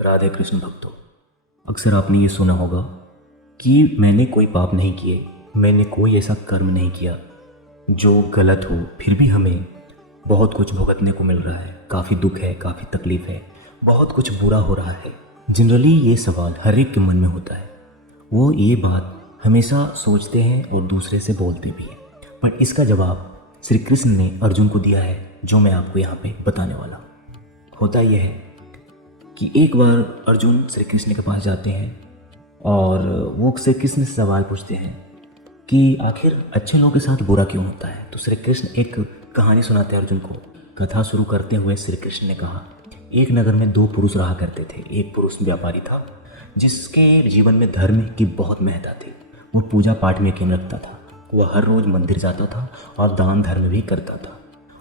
राधे कृष्ण भक्तों, अक्सर आपने ये सुना होगा कि मैंने कोई पाप नहीं किए, मैंने कोई ऐसा कर्म नहीं किया जो गलत हो, फिर भी हमें बहुत कुछ भुगतने को मिल रहा है। काफ़ी दुख है, काफ़ी तकलीफ है, बहुत कुछ बुरा हो रहा है। जनरली ये सवाल हर एक के मन में होता है। वो ये बात हमेशा सोचते हैं और दूसरे से बोलते भी हैं, पर इसका जवाब श्री कृष्ण ने अर्जुन को दिया है, जो मैं आपको यहाँ पे बताने वाला हूँ। होता यह है कि एक बार अर्जुन श्री कृष्ण के पास जाते हैं और वो श्री कृष्ण से सवाल पूछते हैं कि आखिर अच्छे लोगों के साथ बुरा क्यों होता है। तो श्री कृष्ण एक कहानी सुनाते हैं अर्जुन को। कथा शुरू करते हुए श्री कृष्ण ने कहा, एक नगर में दो पुरुष रहा करते थे। एक पुरुष व्यापारी था जिसके जीवन में धर्म की बहुत महत्ता थी। वो पूजा पाठ में यकीन रखता था। वह हर रोज़ मंदिर जाता था और दान धर्म भी करता था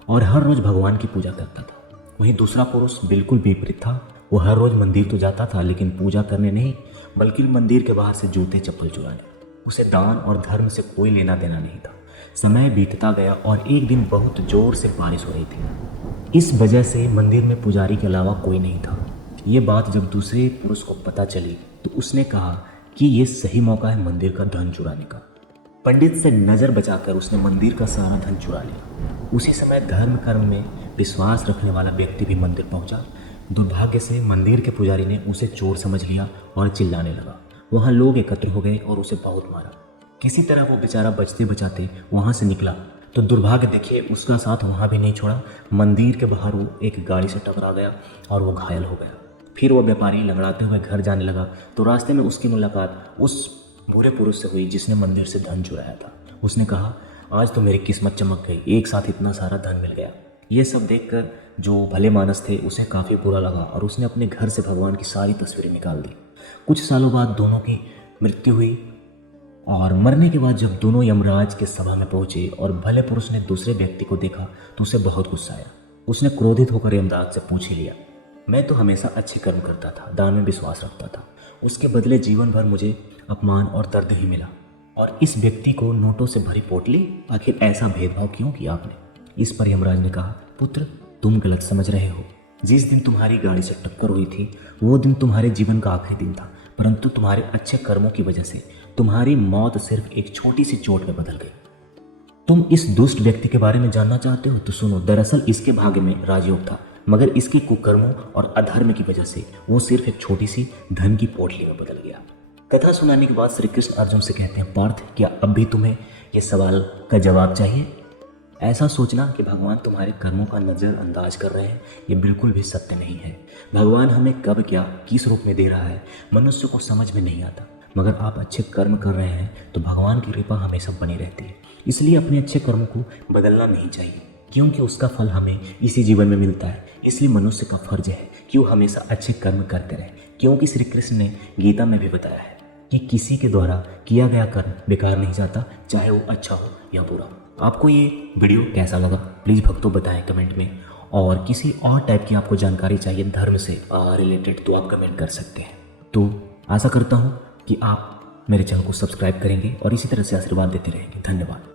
और हर रोज़ भगवान की पूजा करता था। वहीं दूसरा पुरुष बिल्कुल विपरीत था। वो हर रोज़ मंदिर तो जाता था, लेकिन पूजा करने नहीं, बल्कि मंदिर के बाहर से जूते चप्पल चुराने। उसे दान और धर्म से कोई लेना देना नहीं था। समय बीतता गया और एक दिन बहुत जोर से बारिश हो रही थी। इस वजह से मंदिर में पुजारी के अलावा कोई नहीं था। ये बात जब दूसरे पुरुष को पता चली तो उसने कहा कि ये सही मौका है मंदिर का धन चुराने का। पंडित से नज़र बचाकर उसने मंदिर का सारा धन चुरा लिया। उसी समय धर्म कर्म में विश्वास रखने वाला व्यक्ति भी मंदिर पहुंचा। दुर्भाग्य से मंदिर के पुजारी ने उसे चोर समझ लिया और चिल्लाने लगा। वहाँ लोग एकत्र हो गए और उसे बहुत मारा। किसी तरह वो बेचारा बचते बचाते वहाँ से निकला तो दुर्भाग्य देखिए उसका साथ वहाँ भी नहीं छोड़ा। मंदिर के बाहर वो एक गाड़ी से टकरा गया और वो घायल हो गया। फिर वो व्यापारी लंगड़ाते हुए घर जाने लगा तो रास्ते में उसकी मुलाकात उस बुरे पुरुष से हुई जिसने मंदिर से धन चुराया था। उसने कहा, आज तो मेरी किस्मत चमक गई, एक साथ इतना सारा धन मिल गया। ये सब देखकर जो भले मानस थे उसे काफ़ी बुरा लगा और उसने अपने घर से भगवान की सारी तस्वीरें निकाल दी। कुछ सालों बाद दोनों की मृत्यु हुई और मरने के बाद जब दोनों यमराज के सभा में पहुंचे और भले पुरुष ने दूसरे व्यक्ति को देखा तो उसे बहुत गुस्सा आया। उसने क्रोधित होकर यमराज से पूछ ही लिया, मैं तो हमेशा अच्छे कर्म करता था, दान में विश्वास रखता था, उसके बदले जीवन भर मुझे अपमान और दर्द ही मिला, और इस व्यक्ति को नोटों से भरी पोटली, आखिर ऐसा भेदभाव क्यों किया आपने। इस पर यमराज ने कहा, पुत्र तुम गलत समझ रहे हो। जिस दिन तुम्हारी गाड़ी से टक्कर हुई थी वो दिन तुम्हारे जीवन का आखिरी दिन था, परंतु तुम्हारे अच्छे कर्मों की वजह से तुम्हारी मौत सिर्फ एक छोटी सी चोट में बदल गई। तुम इस दुष्ट व्यक्ति के बारे में जानना चाहते हो तो सुनो। दरअसल इसके भाग्य में राजयोग था, मगर इसके कुकर्मों और अधर्म की वजह से वो सिर्फ एक छोटी सी धन की पोटली में बदल गया। कथा सुनाने के बाद श्री कृष्ण अर्जुन से कहते हैं, पार्थ क्या अब भी तुम्हें ये सवाल का जवाब चाहिए? ऐसा सोचना कि भगवान तुम्हारे कर्मों का नज़रअंदाज कर रहे हैं, ये बिल्कुल भी सत्य नहीं है। भगवान हमें कब क्या किस रूप में दे रहा है मनुष्य को समझ में नहीं आता, मगर आप अच्छे कर्म कर रहे हैं तो भगवान की कृपा हमेशा बनी रहती है। इसलिए अपने अच्छे कर्मों को बदलना नहीं चाहिए, क्योंकि उसका फल हमें इसी जीवन में मिलता है। इसलिए मनुष्य का फर्ज है कि वो हमेशा अच्छे कर्म करते रहे, क्योंकि श्री कृष्ण ने गीता में भी बताया है कि किसी के द्वारा किया गया कर्म बेकार नहीं जाता, चाहे वो अच्छा हो या बुरा। आपको ये वीडियो कैसा लगा प्लीज़ भक्तों बताएं कमेंट में, और किसी और टाइप की आपको जानकारी चाहिए धर्म से रिलेटेड तो आप कमेंट कर सकते हैं। तो आशा करता हूँ कि आप मेरे चैनल को सब्सक्राइब करेंगे और इसी तरह से आशीर्वाद देते रहेंगे। धन्यवाद।